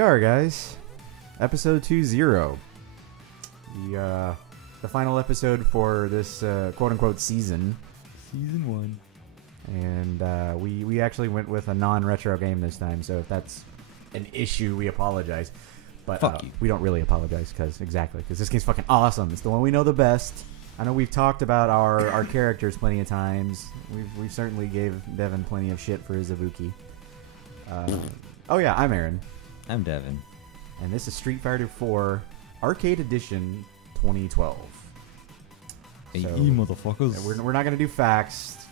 we are, guys. Episode 20. The final episode for this quote-unquote season. Season 1. And we actually went with a non-retro game this time, so if that's an issue, we apologize. But Fuck you. We don't really apologize, because this game's fucking awesome. It's the one we know the best. I know we've talked about our characters plenty of times. We've certainly gave Devin plenty of shit for his Ibuki. Oh yeah, I'm Aaron. I'm Devin. And this is Street Fighter 4 Arcade Edition 2012. Hey, So, motherfuckers. We're not going to do facts.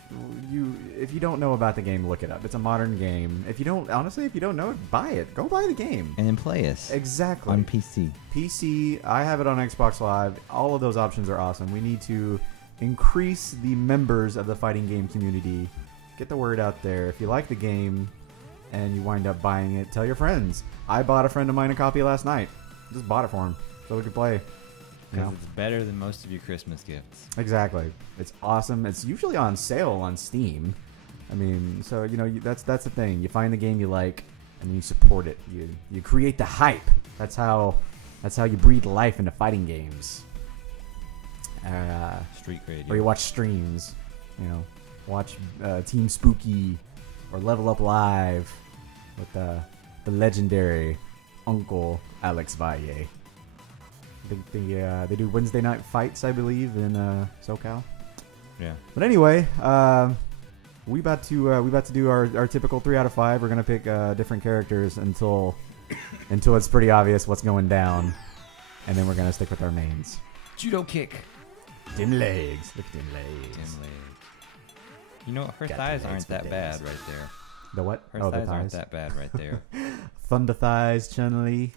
If you don't know about the game, look it up. It's a modern game. If you don't know it, buy it. Go buy the game. And then play us. Exactly. On PC. PC, I have it on Xbox Live. All of those options are awesome. We need to increase the members of the fighting game community. Get the word out there. If you like the game and you wind up buying it, tell your friends. I bought a friend of mine a copy last night. Just bought it for him so we could play. Because it's better than most of your Christmas gifts. Exactly. It's awesome. It's usually on sale on Steam. I mean, so that's the thing. You find the game you like and you support it. You create the hype. That's how you breathe life into fighting games. Street Radio. Or you watch streams. Watch Team Spooky or Level Up Live with the legendary Uncle Alex Valle. They do Wednesday night fights, I believe, in SoCal. Yeah. But anyway, we about to do our typical 3 out of 5. We're gonna pick different characters until it's pretty obvious what's going down, and then we're gonna stick with our mains. Judo kick. Dim legs. Look at dim legs. Dim legs. You know what? Her Got thighs the legs aren't that for bad days. right there. The what? Her Oh, thighs the aren't thighs. that bad right there. Thunder thighs, Chun-Li.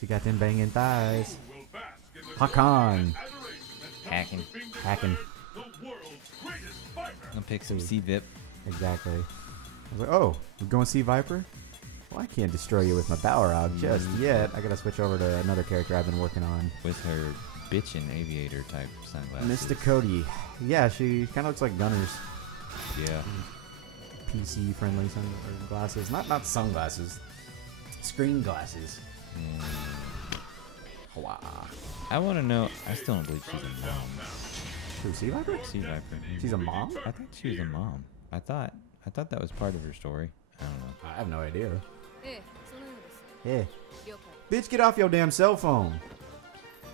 She got them banging thighs. Hakan. Hacking. I'll pick some C-Vip. Exactly. I was like, oh, we're going to see Viper? Well, I can't destroy you with my Balrog just yet. I gotta switch over to another character I've been working on. With her bitchin' aviator type sunglasses. Mr. Cody. Yeah, she kind of looks like Gunner's. Yeah. PC friendly sunglasses. Not sunglasses. Screen glasses. Wow. I want to know. I still don't believe she's a mom. Who, Sea Viper? Sea Viper. She's a mom? I thought she was a mom. I thought that was part of her story. I don't know. I have no idea. ええ、そのようです。 Yeah. 了解。 Bitch, get off your damn cell phone.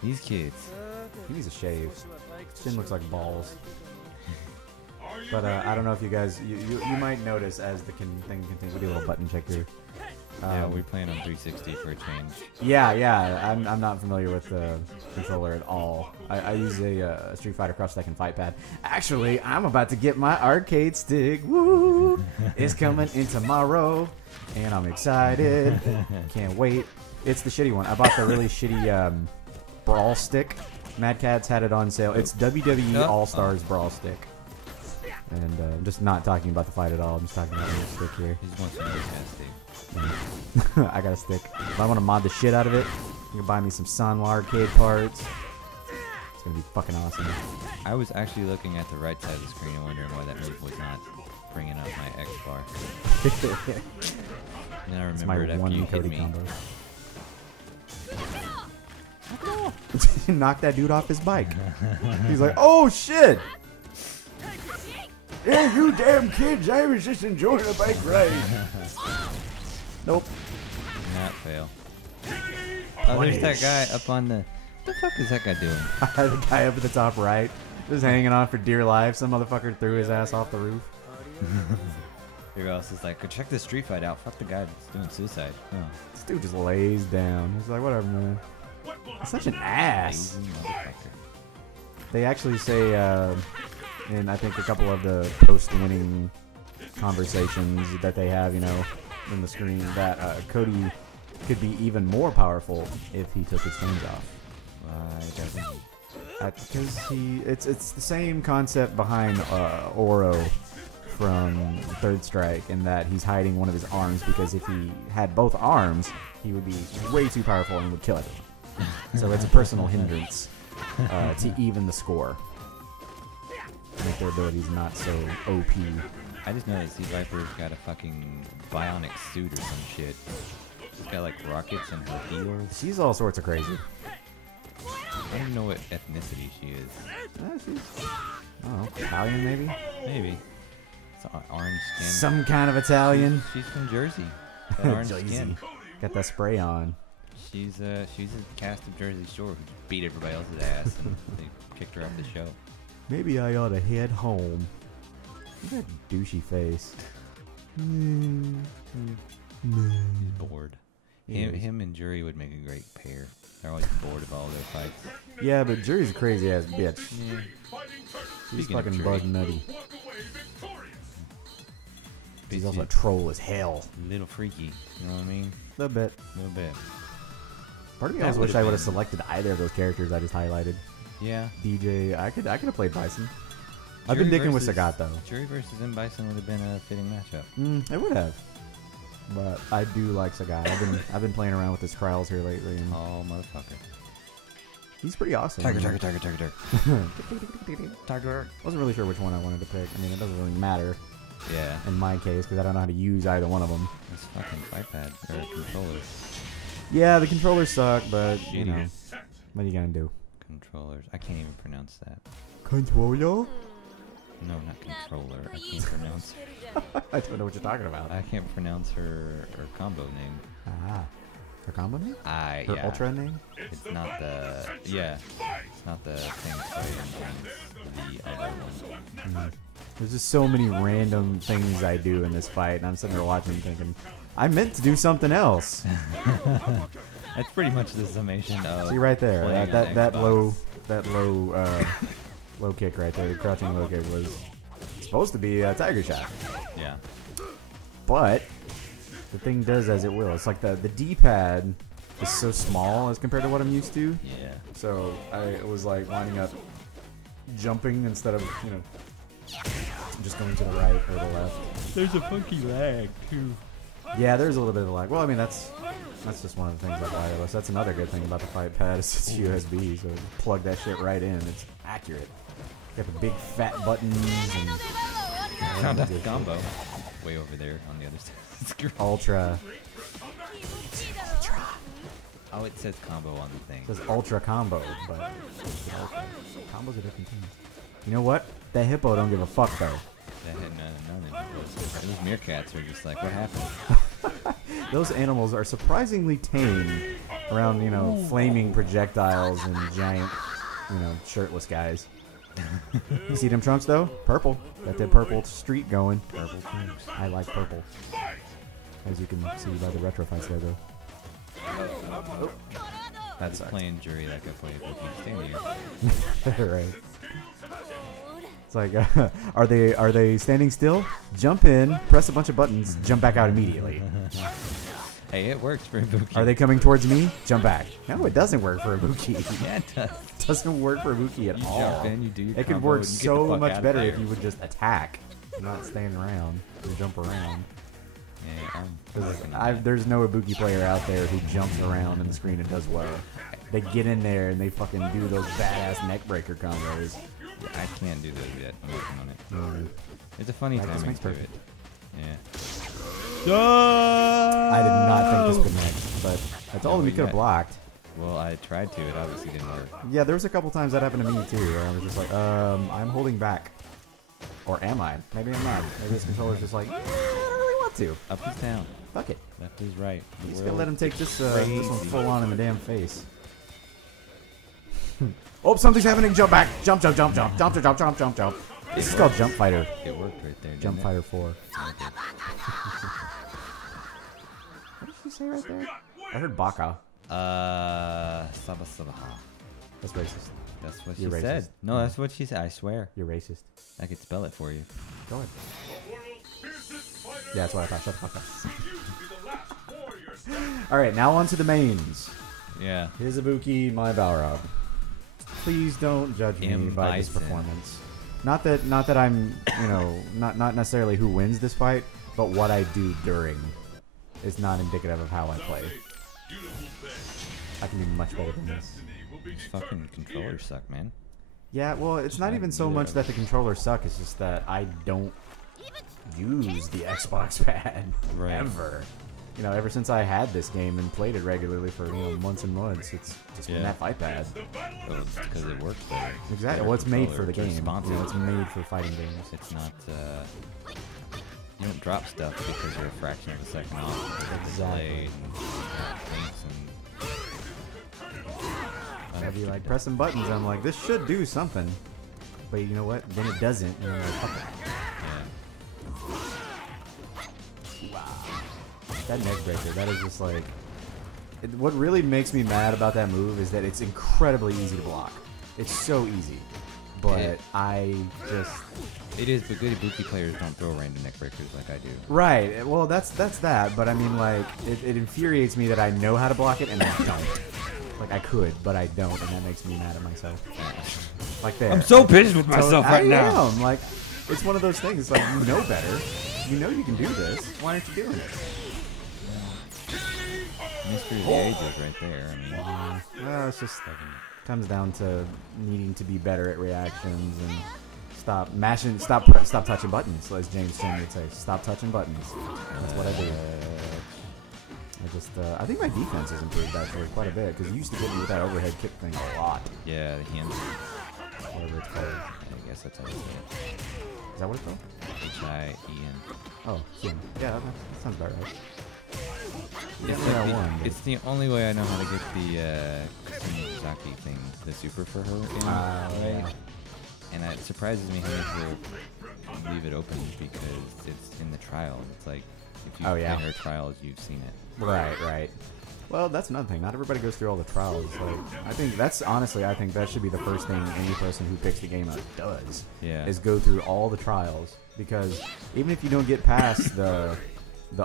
These kids. He needs a shave. Chin looks like balls. But I don't know if you guys, you might notice as the thing continues. We do a little button check here. Yeah, we're playing on 360 for a change. Yeah. I'm not familiar with the controller at all. I use a Street Fighter Cross Tekken Fight Pad. Actually, I'm about to get my arcade stick. Woo! It's coming in tomorrow, and I'm excited. Can't wait. It's the shitty one. I bought the really shitty Brawl Stick. Mad Catz had it on sale. It's WWE All Stars Brawl Stick. And I'm just not talking about the fight at all. I'm just talking about the stick here. He just wants to know this stick. I got a stick. If I want to mod the shit out of it, you can buy me some Sanwa arcade parts. It's gonna be fucking awesome. I was actually looking at the right side of the screen and wondering why that move was not bringing up my X bar. And then I It's my remembered after you one hit Cody me. combo. Knock that dude off his bike. He's like, oh shit! Hey, you damn kids! I was just enjoying a bike ride. Nope. Not fail. Oh, there's that guy up on the... What the fuck is that guy doing? The guy up at the top right, just hanging on for dear life. Some motherfucker threw his ass off the roof. Everybody else is like, go check this street fight out. Fuck the guy that's doing suicide. Oh, This dude just lays down. He's like, whatever, man. He's such an ass. lazy motherfucker. They actually say, in I think a couple of the post-winning conversations that they have, in the screen, that Cody could be even more powerful if he took his chains off. Why doesn't he? Because it's the same concept behind Oro from Third Strike, in that he's hiding one of his arms, because if he had both arms, he would be way too powerful and would kill everyone. So it's a personal hindrance to even the score. Make their abilities not so OP. I just know that Sea Viper's got a fucking bionic suit or some shit. She's got like rockets in her heels. She's all sorts of crazy. I don't even know what ethnicity she is. She's, I don't know, Italian maybe? Maybe. It's orange skin. Some kind of Italian. She's from Jersey. That orange Jersey. skin. Got that spray on. She's a cast of Jersey Shore who beat everybody else's ass and they kicked her off the show. Maybe I ought to head home. Look at that douchey face. He's bored. He is. Him and Jury would make a great pair. They're always bored of all their fights. Yeah, but Jury's a crazy ass bitch. Yeah. He's Speaking of fucking Jury. bug nutty. He's also a Bitchy, troll as hell. little freaky. You know what I mean? A little bit. A little bit. Part of me That almost wish would've I would have been- selected either of those characters I just highlighted. Yeah. DJ, I could have played Bison. I've been Jury dicking with versus- Sagat though. Jury versus M. Bison would have been a fitting matchup. It would have. But I do like Sagat. I've been playing around with his Krauls here lately, and Oh, motherfucker. he's pretty awesome. Tiger. Wasn't really sure which one I wanted to pick. I mean, it doesn't really matter Yeah. in my case because I don't know how to use either one of them. This fucking iPad or controller. Yeah, the controllers suck, but you Shitty. know, what are you gonna do? Controllers. I can't even pronounce that. Controller? No, not controller. I can't pronounce. I don't know what you're talking about. I can't pronounce her combo name. Ah, her combo name? Her Her ultra name? It's not the It's not the thing it's the other one. There's just so many random things I do in this fight, and I'm sitting there watching thinking, I meant to do something else. That's pretty much the summation of. See right there, playing that on low low kick right there, the crouching low kick was supposed to be a tiger shot, Xbox. Yeah. but the thing does as it will. It's like the D-pad is so small as compared to what I'm used to, Yeah. so I was like winding up jumping instead of just going to the right or the left. There's a funky lag too. Yeah, there's a little bit of lag. Well, I mean that's just one of the things about wireless. That's another good thing about the fight pad is it's USB, so plug that shit right in. It's accurate. Got the big fat buttons and Found out the combo. Way over there on the other side of the screen. ultra. Oh, it says combo on the thing. It says ultra combo, but combo's a different thing. You know what? That hippo don't give a fuck though. That had none of those meerkats were just like, what happened? Those animals are surprisingly tame around, flaming projectiles and giant, shirtless guys. You see them trunks though? Purple. Got that purple streak going. Purple trunks. I like purple. As you can see by the retro fights there though. Oh. That Just sucks. playing Jury like I played Bookie. Stand here. Right. It's like, are they standing still? Jump in, press a bunch of buttons, jump back out immediately. Hey, it works for Bookie. Are they coming towards me? Jump back. No, it doesn't work for Ibuki. Yeah, it does. It doesn't work for Ibuki at You all. jump in, you do your It could combo, work and you get the so fuck much out of better there. if you would just attack, not stand around and jump around. Yeah, I'm 'Cause working on that. there's no Ibuki player out there who jumps around in the screen and does well. They get in there and they fucking do those badass neck breaker combos. Yeah, I can't do those yet. I'm working on it. Mm. It's a funny Practice timing makes to it. perfect. Yeah. I did not think this could match, but I told him he could have blocked. Well, I tried to. It obviously didn't work. Yeah, there was a couple times that happened to me too, where I was just like, I'm holding back. Or am I? Maybe I'm not. Maybe this controller's just like, I don't really want to. Up is down. Fuck it. Left is right. The Just gonna world let him take this one crazy. full on in the damn face. Oh, something's happening. Jump back. Jump, jump, jump, jump, jump, jump, jump, jump, jump. This is called Jump Fighter. It worked right there. Jump didn't Fighter 4. It? What did she say right there? I heard Baka. Saba Sabaha. That's racist. That's what You're she racist. said. No, that's what she said. I swear. You're racist. I could spell it for you. Go ahead. Yeah, that's what I thought. Shut the fuck up. Alright, now on to the mains. Yeah. Hizabuki, my Balrog. Please don't judge me M. by this Bison. performance. Not that I'm, not necessarily who wins this fight, but what I do during is not indicative of how I play. I can be much better than this. These fucking controllers suck, man. Yeah, well, it's not even so much that the controllers suck, it's just that I don't use the Xbox pad Right. ever. you know, ever since I had this game and played it regularly for months and months, it's just been that fight pad. Oh, it's because it works better. Exactly. Well, it's made for the game. Responsive. You know, it's made for fighting games. It's not. You don't drop stuff because you're a fraction of a second off. Exactly. I'd be like pressing buttons. I'm like, this should do something, but you know what? Then it doesn't. And I'm like, fuck it. That neck breaker, that is just like... what really makes me mad about that move is that it's incredibly easy to block. It's so easy. But I just... It is, but good Ibuki players don't throw random neck breakers like I do. Right, well that's that, but I mean like, it infuriates me that I know how to block it and I don't. Like I could, but I don't, and that makes me mad at myself. Like there. I'm so pissed with myself right now. I am, like, it's one of those things, like you know better. You know you can do this. Why aren't you doing it? Mystery of the Ages right there. I mean, well, it's just comes down to needing to be better at reactions and stop mashing, stop touching buttons, as James Chen would say. Stop touching buttons. That's what I do. I think my defense has improved actually quite a bit because you used to get me with that overhead kick thing a lot. Yeah, the hands. Whatever it's called. I guess that's how you say it. Is that what it's called? H-I-E-N. Oh, Hien. Yeah, that sounds about right. It's the only way I know how to get the Kasumi thing, the super for her in, right? Yeah. And it surprises me how many people leave it open because it's in the trial. It's like, if you've played her trials, you've seen it. Right. Well, that's another thing. Not everybody goes through all the trials. Like, I think that should be the first thing any person who picks the game up does. Yeah. Is go through all the trials, because even if you don't get past the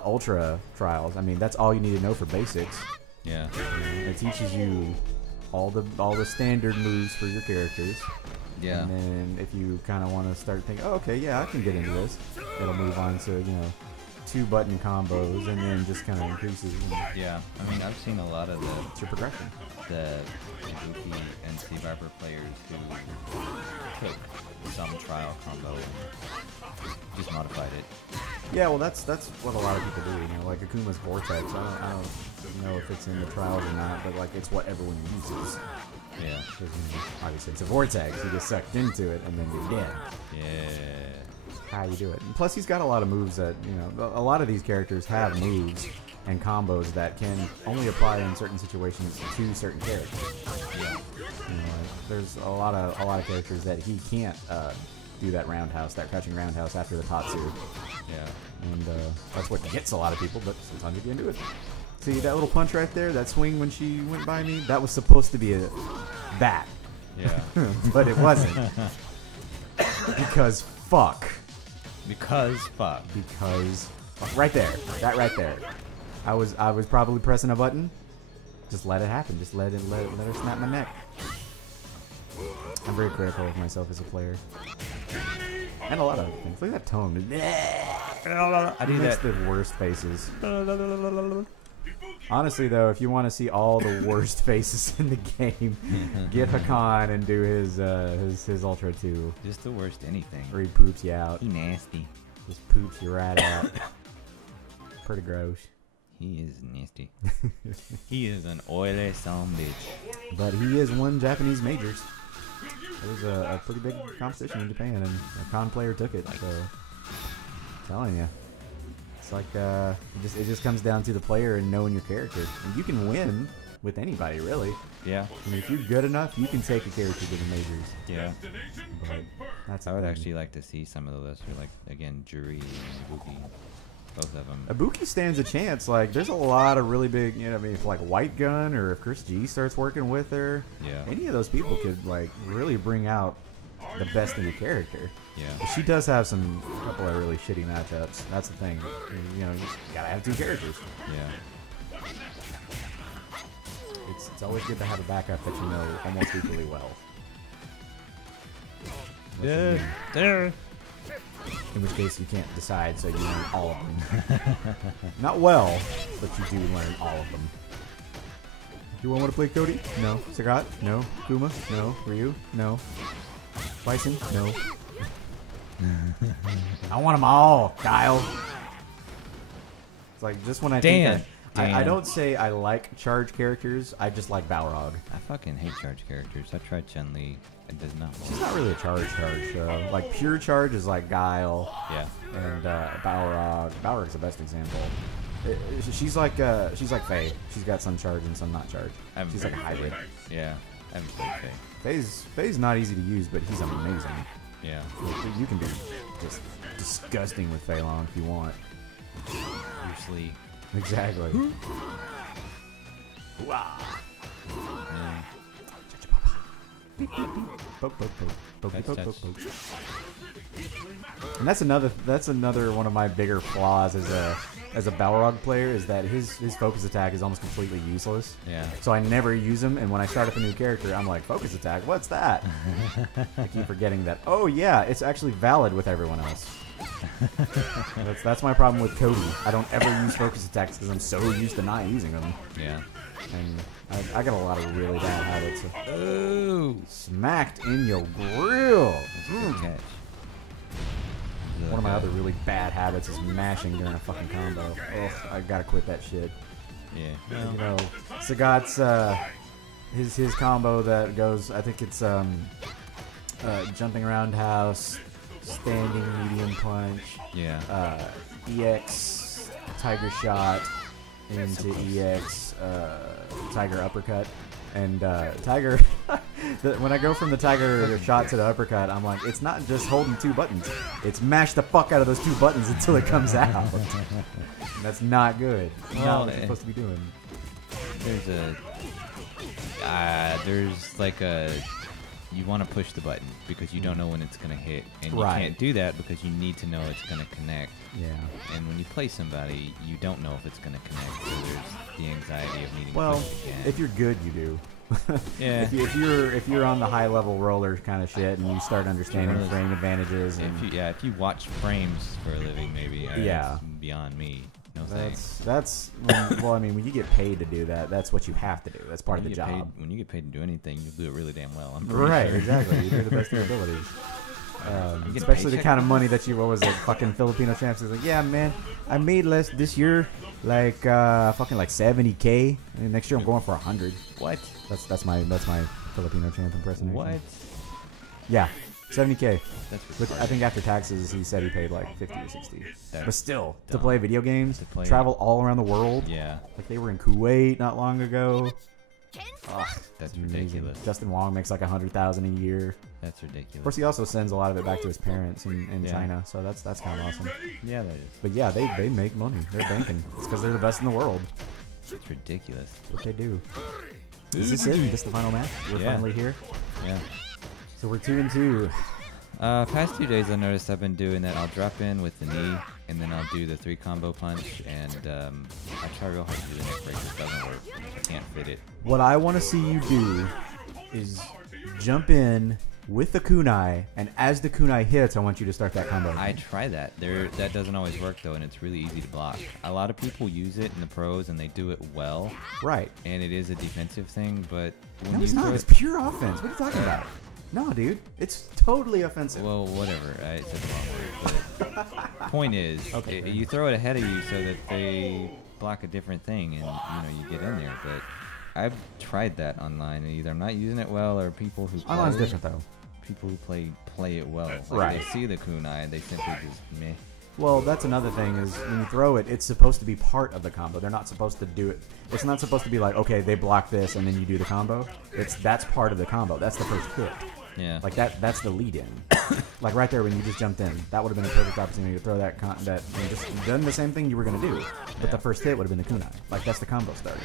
ultra trials, I mean that's all you need to know for basics. Yeah. It teaches you all the standard moves for your characters. Yeah. And then if you kind of want to start thinking, oh, okay, yeah, I can get into this, it'll move on to 2-button combos, and then just kind of increases. Yeah, I mean, I've seen a lot of it's your progression. The Ibuki and Sea Viper players who took some trial combo and just modified it. Yeah, well, that's what a lot of people do. Like Akuma's Vortex. I don't know if it's in the trials or not, but like it's what everyone uses. Yeah. Obviously, it's a vortex. You get sucked into it, and then you're dead. Yeah. How you do it. And plus, he's got a lot of moves that, a lot of these characters have moves and combos that can only apply in certain situations to certain characters. Yeah. There's a lot of characters that he can't do that roundhouse, that crouching roundhouse after the Tatsu. Yeah. And that's what gets a lot of people, but sometimes you can do it. See that little punch right there, that swing when she went by me? That was supposed to be that. Yeah. But it wasn't. Because fuck. Because fuck. Because right there. That right there. I was probably pressing a button. Just let it happen. Just let her snap my neck. I'm very critical of myself as a player. And a lot of other things. Look at that tone. I do that. The worst faces. Honestly, though, if you want to see all the worst faces in the game, get Hakan and do his Ultra 2. Just the worst anything. Where he poops you out. He nasty. Just poops you right out. Pretty gross. He is nasty. He is an oily son bitch. But he is won Japanese majors. It was a pretty big competition in Japan, and a con player took it. So, I'm telling you. It's like it just comes down to the player and knowing your character. And you can win with anybody, really. Yeah. I mean, if you're good enough, you can take a character to the majors. Yeah. But that's I would actually like to see some of the lists. Like again, Juri and Ibuki, both of them. Ibuki stands a chance. Like, there's a lot of really big. If like White Gun or if Chris G starts working with her, yeah, any of those people could like really bring out the best in your character. Yeah. She does have a couple of really shitty matchups. That's the thing. You gotta have 2 characters. Yeah. It's always good to have a backup that you know almost equally well. Yeah. There. In which case you can't decide, so you learn all of them. Not well, but you do learn all of them. You want to play Cody? No. Sagat? No. Kuma? No. Ryu? No. Bison? No. I want them all, Kyle. It's like just when I Dan. think I don't say I like charge characters. I just like Balrog. I fucking hate charge characters. I tried Chun-Li. It does not work. She's not really a charge though. Like pure charge is like Guile. Yeah. And Balrog. Balrog's the best example. She's like Faye. She's got some charge and some not charge. She's like a hybrid. Yeah. I haven't played Faye. Faye's not easy to use, but he's amazing. Yeah. You can be just disgusting with Fei Long if you want. Usually. Exactly. Wow. Yeah. Poke, poke, poke. Poke, Touch, poke, touch. poke, poke. And that's another one of my bigger flaws as a Balrog player is that his focus attack is almost completely useless. Yeah. So I never use him, and when I start up a new character, I'm like, focus attack, what's that? I keep forgetting that. Oh yeah, it's actually valid with everyone else. That's my problem with Cody. I don't ever use focus attacks because I'm so used to not using them. Yeah. And I got a lot of really bad habits. Ooh. Smacked in your grill. Good catch. One of my other really bad habits is mashing during a fucking combo. Ugh, I gotta quit that shit. Yeah. You know, Sagat's his combo that goes. I think it's jumping roundhouse, standing medium punch. Yeah. EX tiger shot into EX tiger uppercut. And Tiger, when I go from the Tiger shot to the uppercut, I'm like, it's not just holding two buttons. It's mash the fuck out of those two buttons until it comes out. That's not good. Not what you're supposed to be doing. There's like a... You want to push the button because you don't know when it's going to hit. And you Right. can't do that because you need to know it's going to connect. Yeah. And when you play somebody, you don't know if it's going to connect. So there's the anxiety of needing Well, to push again. if you're good, you do. Yeah. if you're on the high level roller kind of shit and you start understanding Really. frame advantages and If you watch frames for a living, maybe. Yeah. That's beyond me. No thanks. that's well, I mean, when you get paid to do that, that's what you have to do. That's part of the job. When you get paid to do anything, you do it really damn well. I'm pretty Right, sure. exactly. You do the best of your abilities. You get a Especially the paycheck? kind of money that you what was it, fucking Filipino champs is like, yeah, man, I made less this year, like fucking like 70K. And next year I'm going for 100. What? That's my Filipino champ impersonation. What? Yeah, 70K. That's Which I think after taxes, he said he paid like 50 or 60. That's But still, to dumb. play video games, To play- travel all around the world. Yeah, Like they were in Kuwait not long ago. Ugh, that's it's amazing. ridiculous. Justin Wong makes like 100,000 a year. That's ridiculous. Of course, he also sends a lot of it back to his parents in Yeah. China, so that's kind of awesome. Yeah, that is. But yeah, they make money. They're banking. It's because they're the best in the world. It's ridiculous. That's what they do. Is this it? Is this the final match? We're Yeah. finally here. Yeah. So we're 2-2. Past 2 days, I noticed I've been doing that. I'll drop in with the knee, and then I'll do the 3 combo punch, and I try real hard to do the neck breaker. It doesn't work. I can't fit it. What I want to see you do is jump in with the kunai, and as the kunai hits, I want you to start that combo. I try that. That doesn't always work, though, and it's really easy to block. A lot of people use it in the pros, and they do it well, Right. and it is a defensive thing, but when No, you it's not. throw It's it... pure offense. What are you talking about? No, dude. It's totally offensive. Well, whatever. I said the wrong word. But point is, Okay. you throw it ahead of you so that they block a different thing, and you get in there. But I've tried that online, and either I'm not using it well, or people who play, Online's different, though. people who play it well. Like Right. They see the kunai, and they simply just meh. Well, that's another thing is when you throw it, it's supposed to be part of the combo. They're not supposed to do it. It's not supposed to be like, okay, they block this and then you do the combo. That's part of the combo. That's the first hit. Yeah. Like that's the lead in. Like right there when you just jumped in, that would have been a perfect opportunity to throw that just done the same thing you were gonna do, but Yeah. the first hit would have been the kunai. Like that's the combo starting.